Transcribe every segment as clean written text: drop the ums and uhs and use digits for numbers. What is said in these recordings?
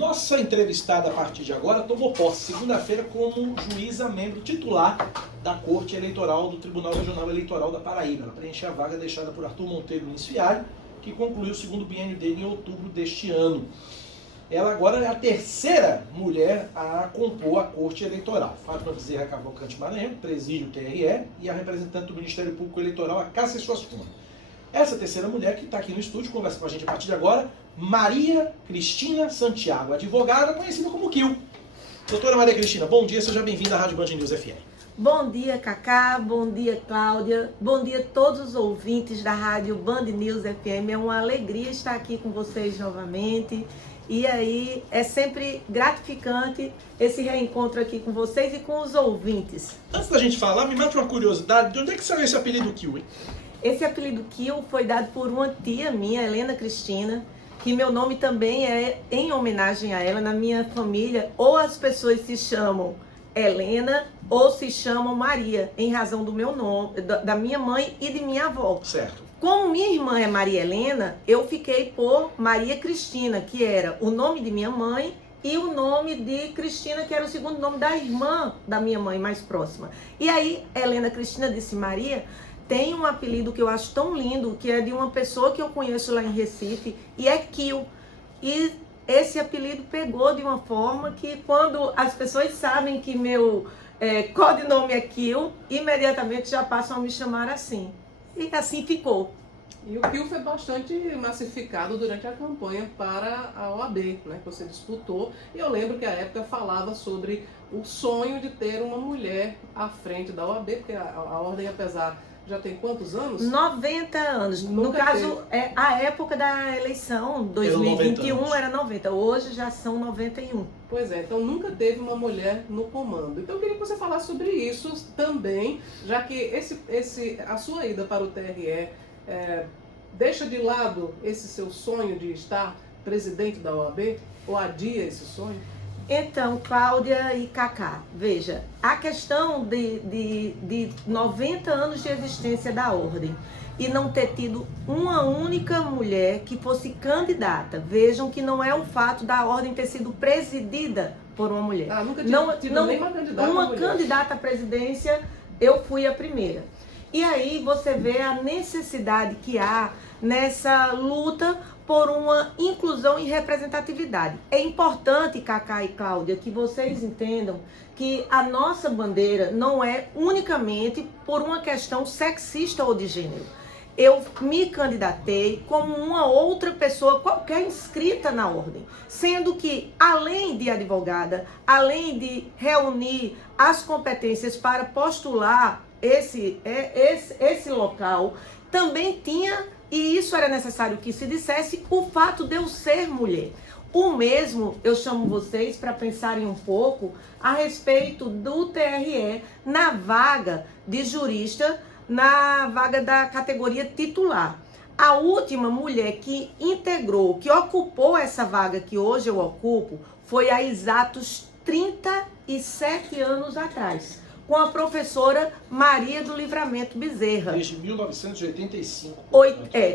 Nossa entrevistada a partir de agora tomou posse segunda-feira como juíza membro titular da Corte Eleitoral do Tribunal Regional Eleitoral da Paraíba. Ela preencheu a vaga deixada por Arthur Monteiro Lins Fialho, que concluiu o segundo biênio dele em outubro deste ano. Ela agora é a terceira mulher a compor a Corte Eleitoral. Fátima Bezerra Cavalcante Maranhão preside o TRE, e a representante do Ministério Público Eleitoral, a Cássia Suassuna. Essa terceira mulher que está aqui no estúdio, conversa com a gente a partir de agora, Maria Cristina Santiago, advogada conhecida como Kio. Doutora Maria Cristina, bom dia, seja bem-vinda à Rádio Band News FM. Bom dia, Cacá, bom dia, Cláudia, bom dia a todos os ouvintes da Rádio Band News FM. É uma alegria estar aqui com vocês novamente. E aí, é sempre gratificante esse reencontro aqui com vocês e com os ouvintes. Antes da gente falar, me mate uma curiosidade, de onde é que saiu esse apelido Kio, hein? Esse apelido Kio foi dado por uma tia minha, Helena Cristina, que meu nome também é em homenagem a ela. Na minha família, ou as pessoas se chamam Helena ou se chamam Maria, em razão do meu nome, da minha mãe e de minha avó. Certo. Como minha irmã é Maria Helena, eu fiquei por Maria Cristina, que era o nome de minha mãe, e o nome de Cristina, que era o segundo nome da irmã da minha mãe mais próxima. E aí, Helena Cristina disse: Maria, tem um apelido que eu acho tão lindo, que é de uma pessoa que eu conheço lá em Recife, e é Kio. E esse apelido pegou de uma forma que, quando as pessoas sabem que meu codinome é Kio, imediatamente já passam a me chamar assim. E assim ficou. E o Kio foi bastante massificado durante a campanha para a OAB, né, que você disputou. E eu lembro que a época falava sobre o sonho de ter uma mulher à frente da OAB, porque a ordem, apesar, já tem quantos anos? 90 anos. No caso, a época da eleição, 2021, era 90. Hoje já são 91. Pois é, então nunca teve uma mulher no comando. Então eu queria que você falasse sobre isso também, já que a sua ida para o TRE deixa de lado esse seu sonho de estar presidente da OAB, ou adia esse sonho? Então, Cláudia e Cacá, veja, a questão de 90 anos de existência da ordem e não ter tido uma única mulher que fosse candidata. Vejam que não é o fato da ordem ter sido presidida por uma mulher. Nunca tinha tido nenhuma candidata uma mulher. Candidata à presidência, eu fui a primeira. E aí você vê a necessidade que há nessa luta por uma inclusão e representatividade. É importante, Cacá e Cláudia, que vocês entendam que a nossa bandeira não é unicamente por uma questão sexista ou de gênero. Eu me candidatei como uma outra pessoa qualquer inscrita na ordem, sendo que, além de advogada, além de reunir as competências para postular esse local, também tinha, e isso era necessário que se dissesse, o fato de eu ser mulher. O mesmo eu chamo vocês para pensarem um pouco a respeito do TRE na vaga de jurista, na vaga da categoria titular. A última mulher que integrou, que ocupou essa vaga que hoje eu ocupo, foi há exatos 37 anos atrás, com a professora Maria do Livramento Bezerra. Desde 1985.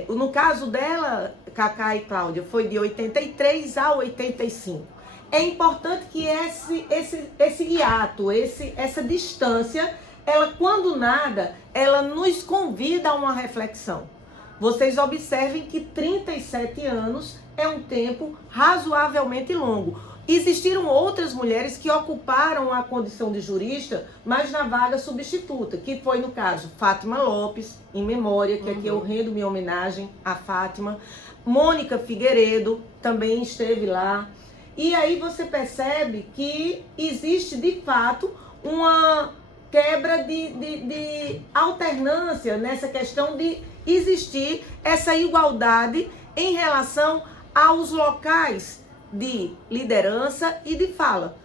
No caso dela, Cacá e Cláudia, foi de 83 a 85. É importante que esse hiato, essa distância, ela, quando nada, ela nos convida a uma reflexão. Vocês observem que 37 anos é um tempo razoavelmente longo. Existiram outras mulheres que ocuparam a condição de jurista, mas na vaga substituta, que foi, no caso, Fátima Lopes, em memória, que aqui eu rendo minha homenagem a Fátima. Mônica Figueiredo também esteve lá. E aí você percebe que existe, de fato, uma quebra de alternância nessa questão de existir essa igualdade em relação aos locais de liderança e de fala.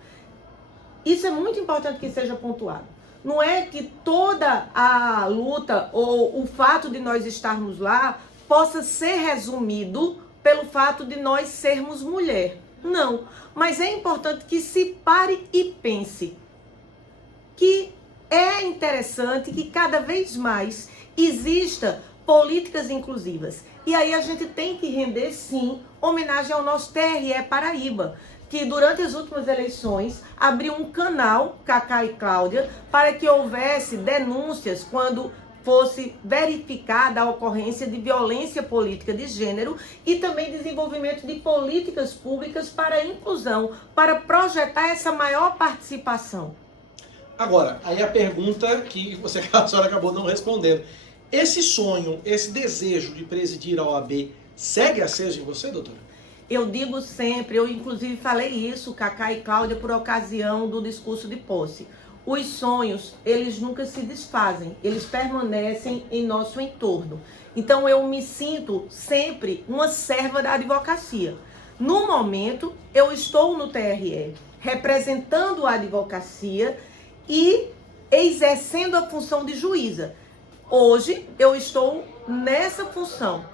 Isso é muito importante que seja pontuado. Não é que toda a luta ou o fato de nós estarmos lá possa ser resumido pelo fato de nós sermos mulher. Não. Mas é importante que se pare e pense que é interessante que cada vez mais exista políticas inclusivas. E aí a gente tem que render, sim, homenagem ao nosso TRE Paraíba, que durante as últimas eleições abriu um canal, Cacá e Cláudia, para que houvesse denúncias quando fosse verificada a ocorrência de violência política de gênero e também desenvolvimento de políticas públicas para a inclusão, para projetar essa maior participação. Agora, aí a pergunta que a senhora acabou não respondendo. Esse sonho, esse desejo de presidir a OAB segue aceso em você, doutora? Eu digo sempre, eu inclusive falei isso, Cacá e Cláudia, por ocasião do discurso de posse. Os sonhos, eles nunca se desfazem, eles permanecem em nosso entorno. Então eu me sinto sempre uma serva da advocacia. No momento, eu estou no TRE, representando a advocacia e exercendo a função de juíza. Hoje, eu estou nessa função.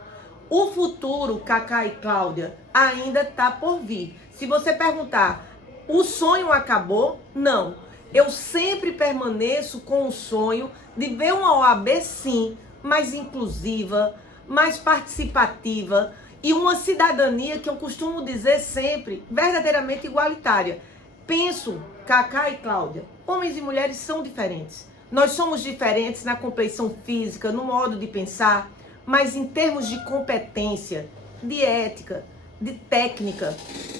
O futuro, Cacá e Cláudia, ainda está por vir. Se você perguntar, o sonho acabou? Não. Eu sempre permaneço com o sonho de ver uma OAB, sim, mais inclusiva, mais participativa e uma cidadania que eu costumo dizer sempre, verdadeiramente igualitária. Penso, Cacá e Cláudia, homens e mulheres são diferentes. Nós somos diferentes na compleição física, no modo de pensar, mas em termos de competência, de ética, de técnica,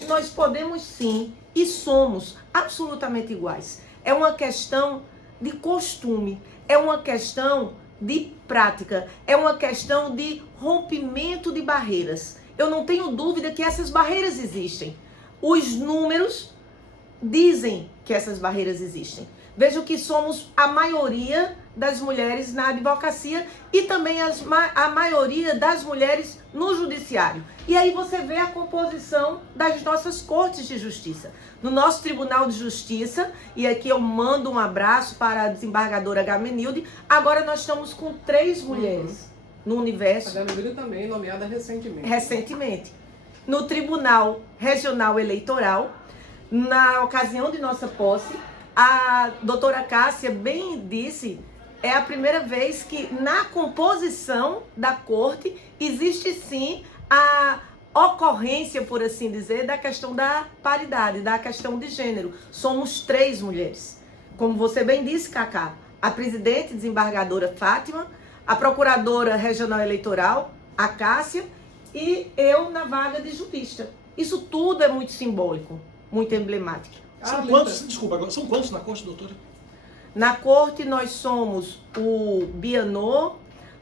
nós podemos sim e somos absolutamente iguais. É uma questão de costume, é uma questão de prática, é uma questão de rompimento de barreiras. Eu não tenho dúvida que essas barreiras existem. Os números dizem que essas barreiras existem. Vejo que somos a maioria das mulheres na advocacia e também a maioria das mulheres no judiciário. E aí você vê a composição das nossas cortes de justiça. No nosso Tribunal de Justiça, e aqui eu mando um abraço para a desembargadora Gamenilde, agora nós estamos com 3 mulheres no universo. A Gamenilde também nomeada recentemente. Recentemente. No Tribunal Regional Eleitoral, na ocasião de nossa posse, a doutora Cássia bem disse, é a primeira vez que na composição da corte existe sim a ocorrência, por assim dizer, da questão da paridade, da questão de gênero. Somos 3 mulheres. Como você bem disse, Cacá, a presidente desembargadora Fátima, a procuradora regional eleitoral, a Cássia, e eu na vaga de jurista. Isso tudo é muito simbólico, muito emblemático. São quantos, desculpa, são quantos na corte, doutora? Na corte nós somos o Bianô,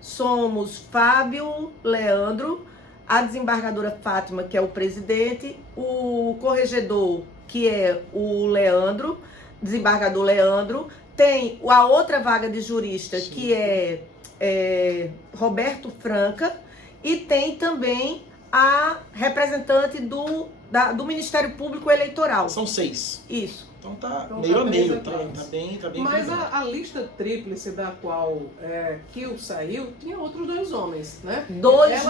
somos Fábio, Leandro, a desembargadora Fátima, que é o presidente, o corregedor, que é o Leandro, desembargador Leandro, tem a outra vaga de jurista, sim, que é Roberto Franca, e tem também a representante do Ministério Público Eleitoral. São 6. Isso. Então tá meio a meio, tá bem. Mas a lista tríplice da qual Kio saiu, tinha outros 2 homens, né? Dois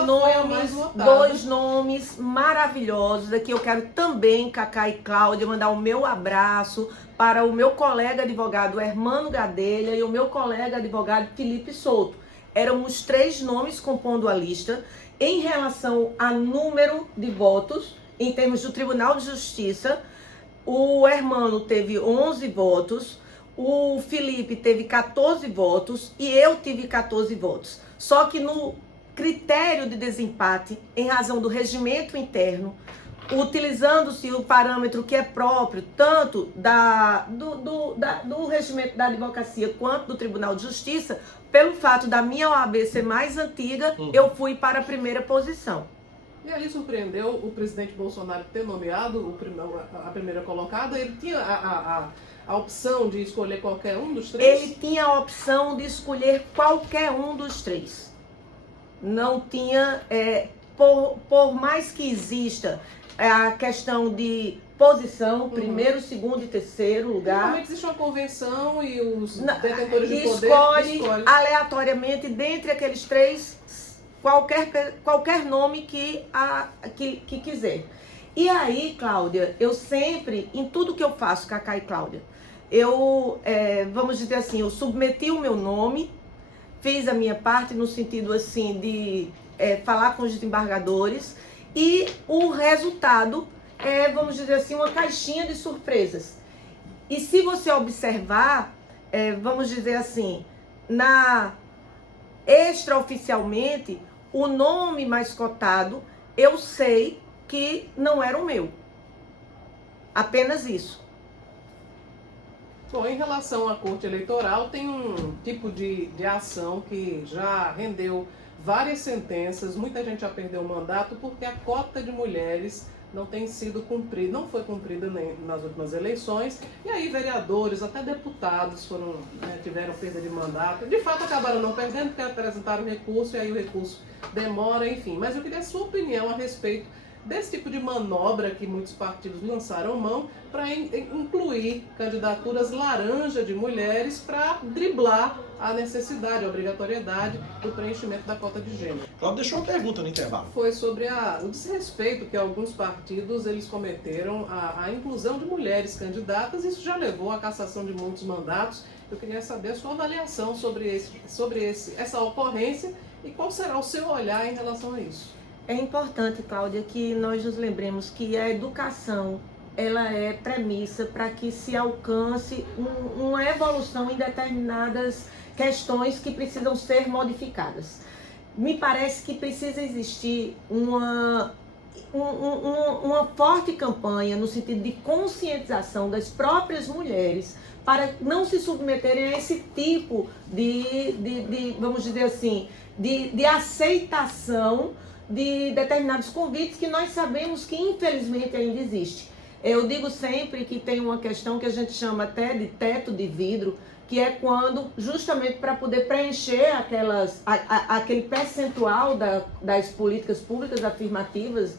nomes maravilhosos. Aqui eu quero também, Cacá e Cláudia, mandar o meu abraço para o meu colega advogado Hermano Gadelha e o meu colega advogado Felipe Souto. Éramos 3 nomes compondo a lista. Em relação a número de votos, em termos do Tribunal de Justiça, o Hermano teve 11 votos, o Felipe teve 14 votos e eu tive 14 votos. Só que no critério de desempate, em razão do regimento interno, utilizando-se o parâmetro que é próprio tanto do regimento da advocacia quanto do Tribunal de Justiça, pelo fato da minha OAB ser mais antiga, eu fui para a primeira posição. E ali surpreendeu o presidente Bolsonaro ter nomeado a primeira colocada? Ele tinha a opção de escolher qualquer um dos 3? Ele tinha a opção de escolher qualquer um dos 3. Não tinha, por mais que exista a questão de posição, primeiro, segundo e terceiro lugar. Normalmente existe uma convenção e os detentores de poder escolhe aleatoriamente, dentre aqueles 3, qualquer nome que quiser. E aí, Cláudia, eu sempre, em tudo que eu faço, Cacá e Cláudia, eu, vamos dizer assim, eu submeti o meu nome, fiz a minha parte no sentido assim de falar com os desembargadores, e o resultado vamos dizer assim, uma caixinha de surpresas. E se você observar, vamos dizer assim, extraoficialmente, o nome mais cotado, eu sei que não era o meu. Apenas isso. Bom, em relação à Corte Eleitoral, tem um tipo de ação que já rendeu várias sentenças, muita gente já perdeu o mandato porque a cota de mulheres não tem sido cumprida, não foi cumprida nas últimas eleições, e aí vereadores, até deputados tiveram perda de mandato, de fato acabaram não perdendo porque apresentaram recurso, e aí o recurso demora, enfim. Mas eu queria a sua opinião a respeito desse tipo de manobra que muitos partidos lançaram mão para incluir candidaturas laranja de mulheres para driblar a necessidade, a obrigatoriedade do preenchimento da cota de gênero. Cláudio deixou uma pergunta no intervalo. Foi sobre o desrespeito que alguns partidos eles cometeram à inclusão de mulheres candidatas. Isso já levou à cassação de muitos mandatos. Eu queria saber a sua avaliação sobre essa ocorrência e qual será o seu olhar em relação a isso. É importante, Cláudia, que nós nos lembremos que a educação ela é premissa para que se alcance uma evolução em determinadas questões que precisam ser modificadas. Me parece que precisa existir uma forte campanha no sentido de conscientização das próprias mulheres para não se submeterem a esse tipo de vamos dizer assim, de aceitação de determinados convites que nós sabemos que infelizmente ainda existe. Eu digo sempre que tem uma questão que a gente chama até de teto de vidro, que é quando, justamente para poder preencher aquele percentual das políticas públicas afirmativas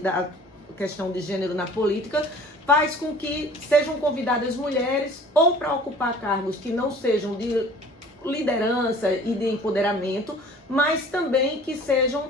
da questão de gênero na política, faz com que sejam convidadas mulheres ou para ocupar cargos que não sejam de liderança e de empoderamento, mas também que sejam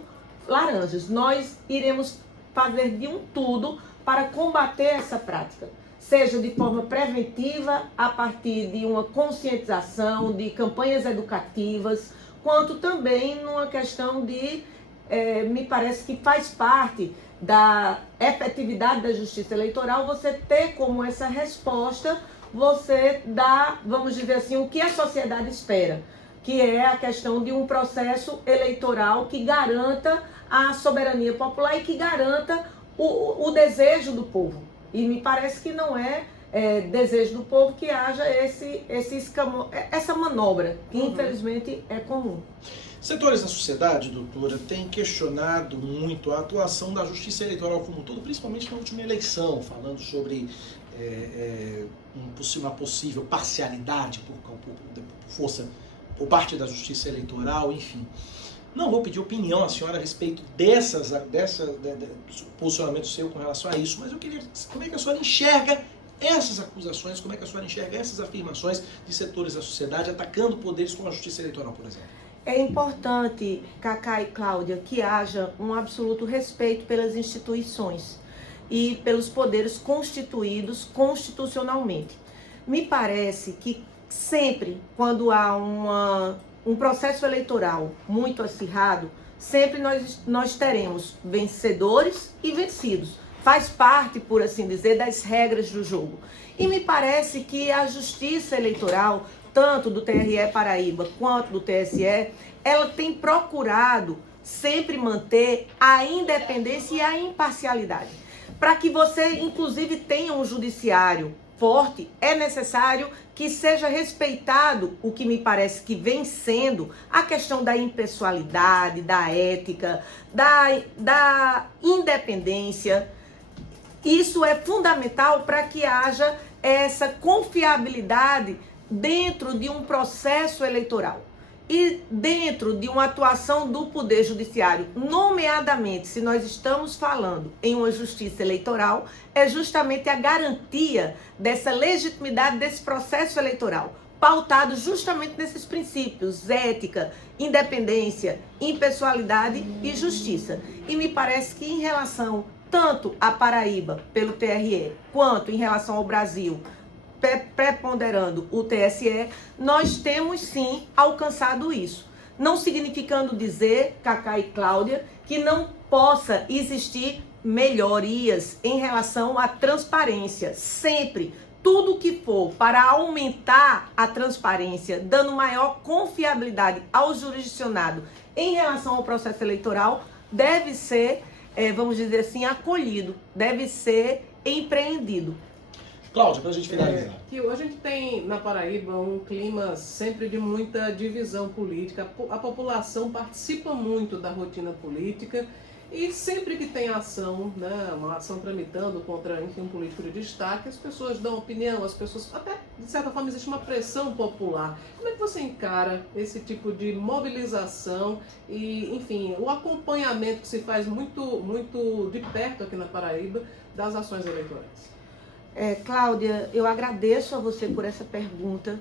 laranjas. Nós iremos fazer de tudo para combater essa prática, seja de forma preventiva, a partir de uma conscientização, de campanhas educativas, quanto também numa questão me parece que faz parte da efetividade da justiça eleitoral, você ter como essa resposta, você dá, vamos dizer assim, o que a sociedade espera, que é a questão de um processo eleitoral que garanta a soberania popular e que garanta o desejo do povo. E me parece que não é desejo do povo que haja essa manobra, que infelizmente é comum. Setores da sociedade, doutora, têm questionado muito a atuação da justiça eleitoral como um todo, principalmente na última eleição, falando sobre uma possível parcialidade por parte da justiça eleitoral, enfim. Não vou pedir opinião à senhora a respeito desse posicionamento seu com relação a isso, mas eu queria saber como é que a senhora enxerga essas acusações, como é que a senhora enxerga essas afirmações de setores da sociedade atacando poderes como a justiça eleitoral, por exemplo. É importante, Cacá e Cláudia, que haja um absoluto respeito pelas instituições e pelos poderes constituídos constitucionalmente. Me parece que sempre, quando há um processo eleitoral muito acirrado, sempre nós teremos vencedores e vencidos. Faz parte, por assim dizer, das regras do jogo. E me parece que a justiça eleitoral, tanto do TRE Paraíba quanto do TSE, ela tem procurado sempre manter a independência e a imparcialidade. Para que você, inclusive, tenha um judiciário forte, é necessário que seja respeitado o que me parece que vem sendo a questão da impessoalidade, da ética, da independência. Isso é fundamental para que haja essa confiabilidade dentro de um processo eleitoral e dentro de uma atuação do Poder Judiciário, nomeadamente, se nós estamos falando em uma justiça eleitoral, é justamente a garantia dessa legitimidade desse processo eleitoral, pautado justamente nesses princípios: ética, independência, impessoalidade e justiça. E me parece que em relação tanto à Paraíba, pelo TRE, quanto em relação ao Brasil, preponderando o TSE, nós temos sim alcançado isso. Não significando dizer, Cacá e Cláudia, que não possa existir melhorias em relação à transparência. Sempre, tudo que for para aumentar a transparência, dando maior confiabilidade ao jurisdicionado em relação ao processo eleitoral, deve ser, vamos dizer assim, acolhido, deve ser empreendido. Cláudia, para a gente finalizar. A gente tem na Paraíba um clima sempre de muita divisão política. A população participa muito da rotina política e sempre que tem ação, né, uma ação tramitando contra, enfim, um político de destaque, as pessoas dão opinião, as pessoas, até de certa forma existe uma pressão popular. Como é que você encara esse tipo de mobilização e, enfim, o acompanhamento que se faz muito de perto aqui na Paraíba das ações eleitorais? Cláudia, eu agradeço a você por essa pergunta,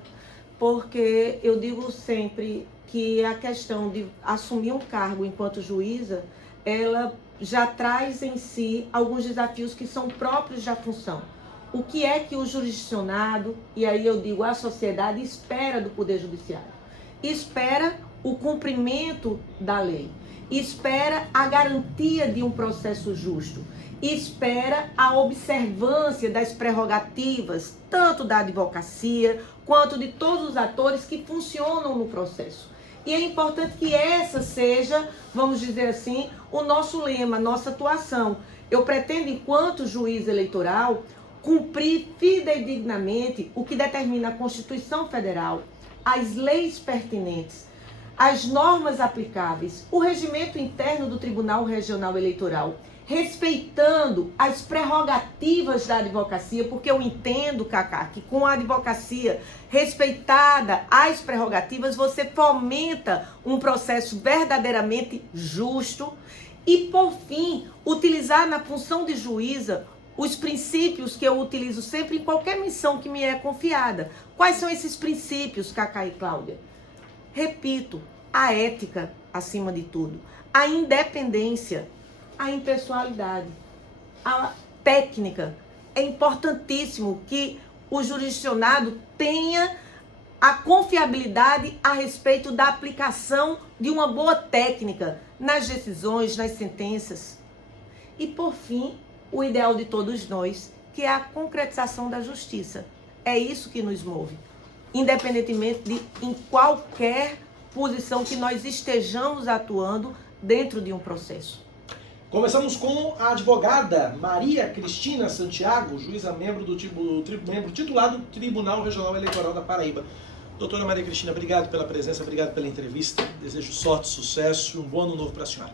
porque eu digo sempre que a questão de assumir um cargo enquanto juíza, ela já traz em si alguns desafios que são próprios da função. O que é que o jurisdicionado, e aí eu digo a sociedade, espera do Poder Judiciário? Espera o cumprimento da lei, espera a garantia de um processo justo, espera a observância das prerrogativas, tanto da advocacia, quanto de todos os atores que funcionam no processo. E é importante que essa seja, vamos dizer assim, o nosso lema, nossa atuação. Eu pretendo, enquanto juiz eleitoral, cumprir fidedignamente o que determina a Constituição Federal, as leis pertinentes, as normas aplicáveis, o regimento interno do Tribunal Regional Eleitoral, respeitando as prerrogativas da advocacia, porque eu entendo, Cacá, que com a advocacia respeitada as prerrogativas, você fomenta um processo verdadeiramente justo e, por fim, utilizar na função de juíza os princípios que eu utilizo sempre em qualquer missão que me é confiada. Quais são esses princípios, Cacá e Cláudia? Repito, a ética acima de tudo, a independência, a impessoalidade, a técnica. É importantíssimo que o jurisdicionado tenha a confiabilidade a respeito da aplicação de uma boa técnica nas decisões, nas sentenças. E, por fim, o ideal de todos nós, que é a concretização da justiça. É isso que nos move, independentemente de em qualquer posição que nós estejamos atuando dentro de um processo. Começamos com a advogada Maria Cristina Santiago, juíza membro membro titular do Tribunal Regional Eleitoral da Paraíba. Doutora Maria Cristina, obrigado pela presença, obrigado pela entrevista. Desejo sorte, sucesso e um bom ano novo para a senhora.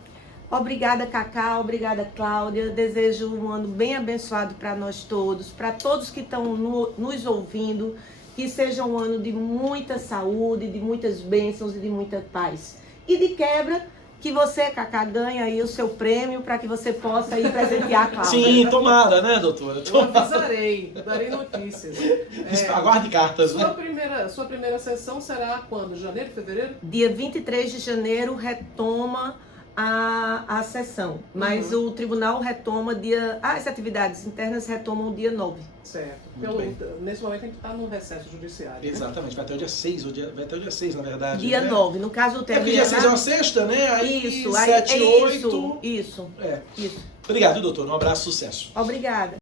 Obrigada, Cacá, obrigada, Cláudia. Desejo um ano bem abençoado para nós todos, para todos que estão nos ouvindo, que seja um ano de muita saúde, de muitas bênçãos e de muita paz. E de quebra, que você, Cacá, ganhe aí o seu prêmio para que você possa ir presentear a Cláudia. Sim, tomara, né, doutora? Eu avisarei, darei notícias. Aguarde cartas, né? Sua primeira sessão será quando? Janeiro, fevereiro? Dia 23 de janeiro retoma a sessão, mas o tribunal retoma as atividades internas retomam dia 9. Certo. Nesse momento a gente está no recesso judiciário. Exatamente, né? Vai até o dia 6, vai até o dia 6, na verdade. Dia 9, no caso o TRE. Porque dia 6 é uma sexta, né? Aí isso, 7, 8. Isso. Obrigado, doutor. Um abraço, sucesso. Obrigada.